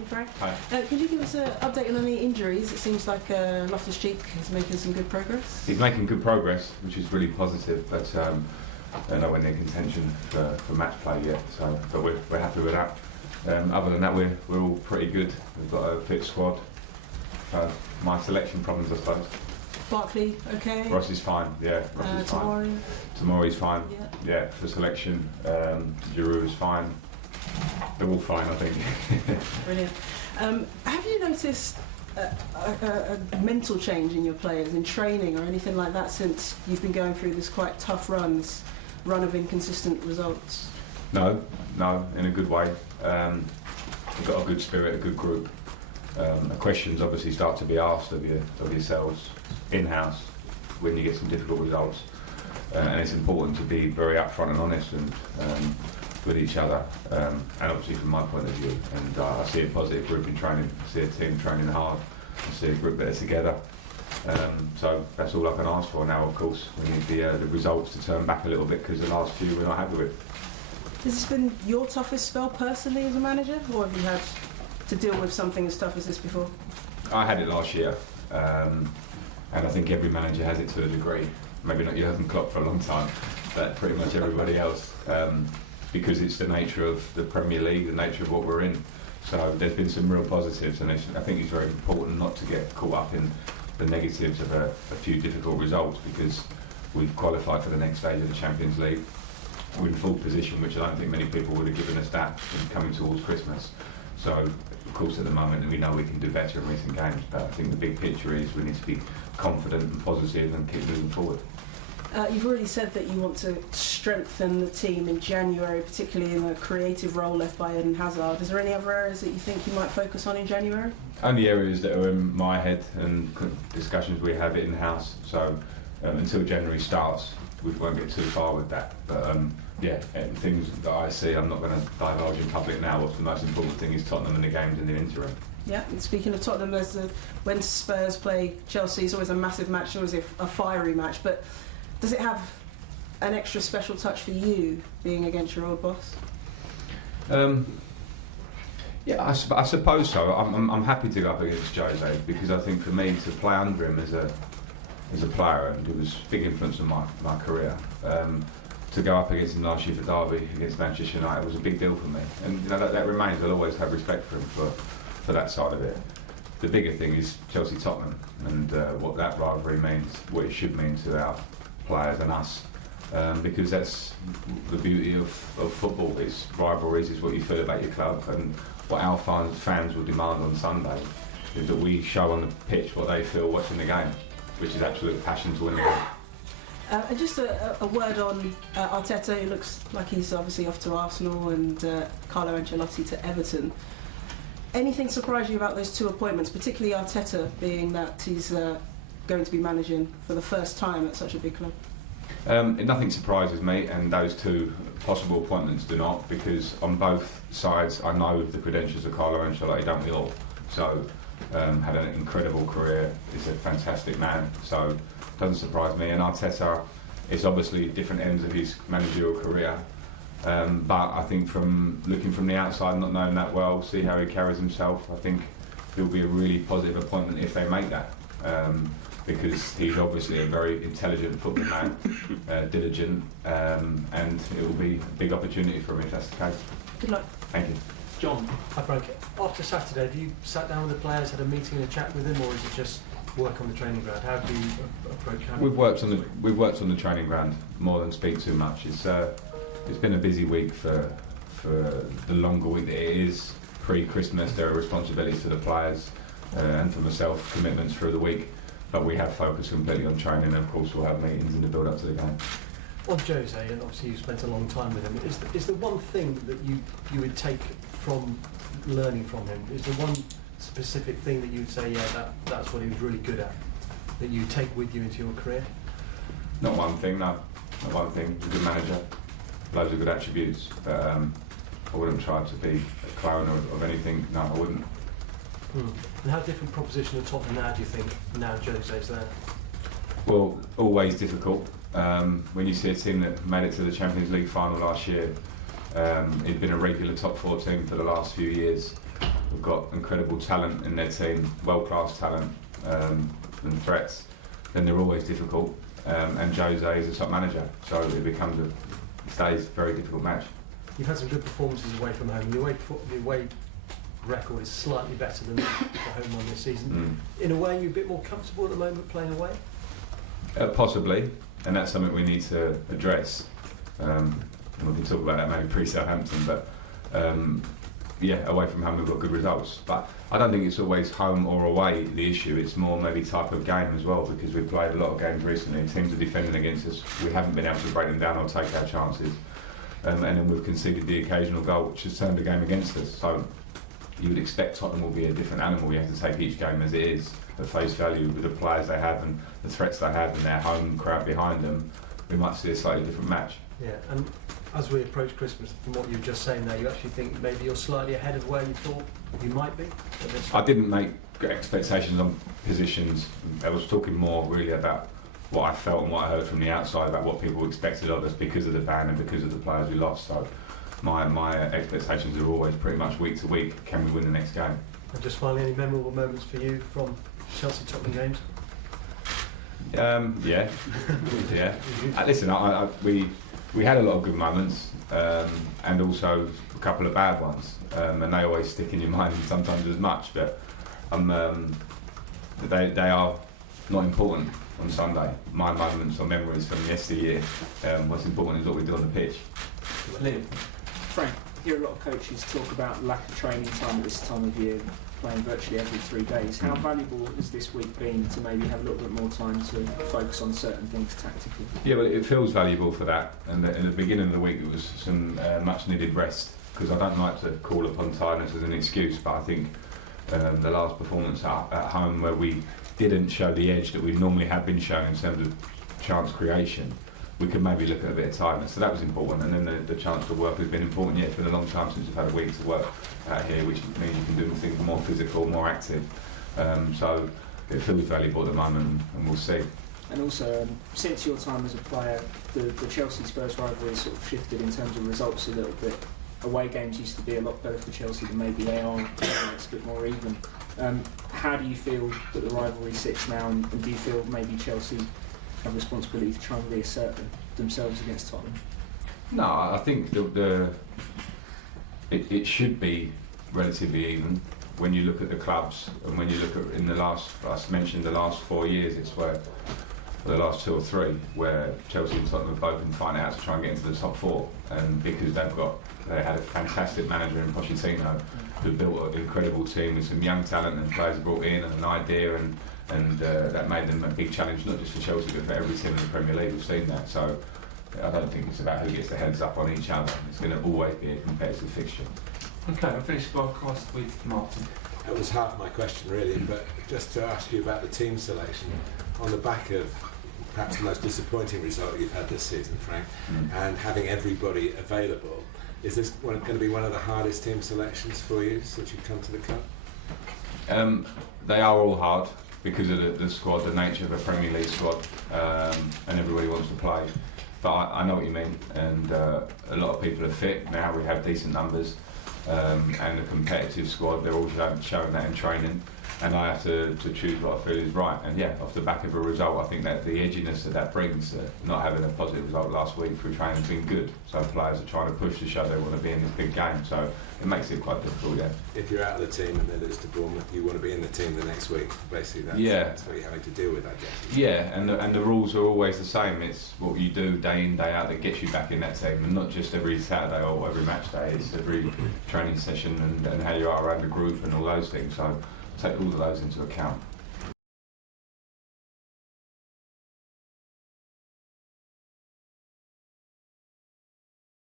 morning, Frank. Hi. Could you give us an update on any injuries? It seems like Loftus-Cheek is making some good progress. He's making good progress, which is really positive, but they're nowhere near contention for match play yet, but we're happy with that. Other than that, we're all pretty good. We've got a fit squad. My selection problems, I suppose. Barkley, okay? Ross is fine, yeah. Ross is fine. Tomori's fine, yeah, for selection. Giroud is fine. They're all fine, I think. Brilliant. Have you noticed a mental change in your players in training or anything like that since you've been going through this quite tough run of inconsistent results? No, in a good way. We've got a good spirit, a good group. The questions obviously start to be asked of yourselves in-house when you get some difficult results, and it's important to be very upfront and honest and with each other, and obviously from my point of view, and I see a positive group in training, I see a team training hard, I see a group that are together, so that's all I can ask for now. Of course we need the results to turn back a little bit, because the last few we're not happy with. Has this been your toughest spell personally as a manager, or have you had to deal with something as tough as this before? I had it last year, and I think every manager has it to a degree. Maybe not Jurgen Klopp for a long time, but pretty much everybody else, because it's the nature of the Premier League, the nature of what we're in. So there's been some real positives, and I think it's very important not to get caught up in the negatives of a few difficult results, because we've qualified for the next stage of the Champions League. We're in full position, which I don't think many people would have given us that coming towards Christmas. So, of course, at the moment we know we can do better in recent games, but I think the big picture is we need to be confident and positive and keep moving forward. You've already said that you want to strengthen the team in January, particularly in the creative role left by Eden Hazard. Is there any other areas that you think you might focus on in January? Only areas that are in my head and discussions we have in-house, so until January starts we won't get too far with that, but and things that I see I'm not going to divulge in public now. What's the most important thing is Tottenham and the games in the interim. Yeah, and speaking of Tottenham, when Spurs play Chelsea, it's always a massive match, always a fiery match, but does it have an extra special touch for you being against your old boss? Yeah, I suppose so. I'm happy to go up against Jose, because I think for me to play under him as a player, and it was a big influence on my career. To go up against him last year for Derby against Manchester United was a big deal for me, and that remains. I'll always have respect for him for that side of it. The bigger thing is Chelsea-Tottenham, and what that rivalry means, what it should mean to our players and us, because that's the beauty of football. Is rivalries, is what you feel about your club, and what our fans will demand on Sunday is that we show on the pitch what they feel watching the game, which is absolute passion to win the game. And just a word on Arteta. It looks like he's obviously off to Arsenal, and Carlo Ancelotti to Everton. Anything surprise you about those two appointments, particularly Arteta, being that he's going to be managing for the first time at such a big club? Nothing surprises me, and those two possible appointments do not, because on both sides I know the credentials of Carlo Ancelotti, don't we all? So had an incredible career, is a fantastic man, so doesn't surprise me. And Arteta is obviously different ends of his managerial career, but I think from looking from the outside, not knowing that well, see how he carries himself, I think he'll be a really positive appointment if they make that, because he's obviously a very intelligent football man, diligent, and it will be a big opportunity for him if that's the case. Good luck. Thank you. John, hi Frank. After Saturday, have you sat down with the players, had a meeting and a chat with them, or is it just work on the training ground? How do you approach it? We've worked on the training ground more than speak too much. It's been a busy week for the longer week that it is. Pre-Christmas, there are responsibilities to the players and for myself, commitments through the week. But we have focused completely on training, and of course we'll have meetings in the build-up to the game. On Jose, and obviously you spent a long time with him, is the one thing that you would take from learning from him? Is there one specific thing that you would say, that's what he was really good at, that you take with you into your career? Not one thing, no. Not one thing. He's a good manager, loads of good attributes. But I wouldn't try to be a clone of anything. No, I wouldn't. And how different proposition of Tottenham now do you think, now Jose's there? Well, always difficult. When you see a team that made it to the Champions League final last year, it'd been a regular top 4 team for the last few years. have got incredible talent in their team, world-class talent and threats, then they're always difficult. And Jose is a top manager, so it stays a very difficult match. You've had some good performances away from home. The away record is slightly better than the home one this season. In a way, you're a bit more comfortable at the moment playing away? Possibly, and that's something we need to address. And we can talk about that maybe pre-Southampton, but away from home we've got good results. But I don't think it's always home or away the issue. It's more maybe type of game as well, because we've played a lot of games recently. Teams are defending against us. We haven't been able to break them down or take our chances. And then we've conceded the occasional goal, which has turned the game against us. So you would expect Tottenham will be a different animal. You have to take each game as it is, at face value, with the players they have and the threats they have and their home crowd behind them. We might see a slightly different match. Yeah, and as we approach Christmas, from what you were just saying there, you actually think maybe you're slightly ahead of where you thought you might be? I didn't make expectations on positions. I was talking more really about what I felt and what I heard from the outside about what people expected of us because of the ban and because of the players we lost. So my expectations are always pretty much week to week, can we win the next game? And just finally, any memorable moments for you from Chelsea-Tottenham games? Yeah. Listen, we had a lot of good moments and also a couple of bad ones, and they always stick in your mind sometimes as much, but they are not important on Sunday. My moments or memories from yesteryear, what's important is what we do on the pitch. Frank, I hear a lot of coaches talk about lack of training time at this time of year, playing virtually every 3 days. How valuable has this week been to maybe have a little bit more time to focus on certain things tactically? Yeah, well, it feels valuable for that. And in the beginning of the week, it was some much needed rest, because I don't like to call upon tiredness as an excuse, but I think the last performance at home, where we didn't show the edge that we normally have been showing in terms of chance creation, we could maybe look at a bit of tiredness, so that was important. And then the chance to work has been important. Yeah, it's been a long time since we've had a week to work out here, which means you can do things more physical, more active. So it feels valuable at the moment, and we'll see. And also, since your time as a player, the Chelsea-Spurs rivalry has sort of shifted in terms of results a little bit. Away games used to be a lot better for Chelsea than maybe they are. It's a bit more even. How do you feel that the rivalry sits now, and do you feel maybe Chelsea have responsibility to try and reassert themselves against Tottenham? No, I think it should be relatively even. When you look at the clubs, and when you look at in the last, I mentioned the last 4 years, it's where the last 2 or 3 where Chelsea and Tottenham have both been fighting out to try and get into the top 4, and because they had a fantastic manager in Pochettino who built an incredible team with some young talent and players brought in and an idea, and that made them a big challenge, not just for Chelsea but for every team in the Premier League. We've seen that, so I don't think it's about who gets the heads up on each other. It's going to always be a competitive fixture. Okay, I'll finish the podcast with Martin. That was half my question really, but just to ask you about the team selection on the back of perhaps the most disappointing result you've had this season, Frank, and having everybody available. Is this going to be one of the hardest team selections for you since you've come to the club? They are all hard because of the squad, the nature of a Premier League squad, and everybody wants to play. But I know what you mean, and a lot of people are fit now. We have decent numbers, and a competitive squad. They're all showing that in training, and I have to choose what I feel is right. And yeah, off the back of a result, I think that the edginess that brings, not having a positive result last week through training has been good. So players are trying to push to show they want to be in this big game. So it makes it quite difficult, yeah. If you're out of the team and they lose to Bournemouth, you want to be in the team the next week. Basically, that's what you're having to deal with, I guess. Yeah, and the rules are always the same. It's what you do day in, day out that gets you back in that team, and not just every Saturday or every match day. It's every training session and how you are around the group and all those things. So take all of those into account.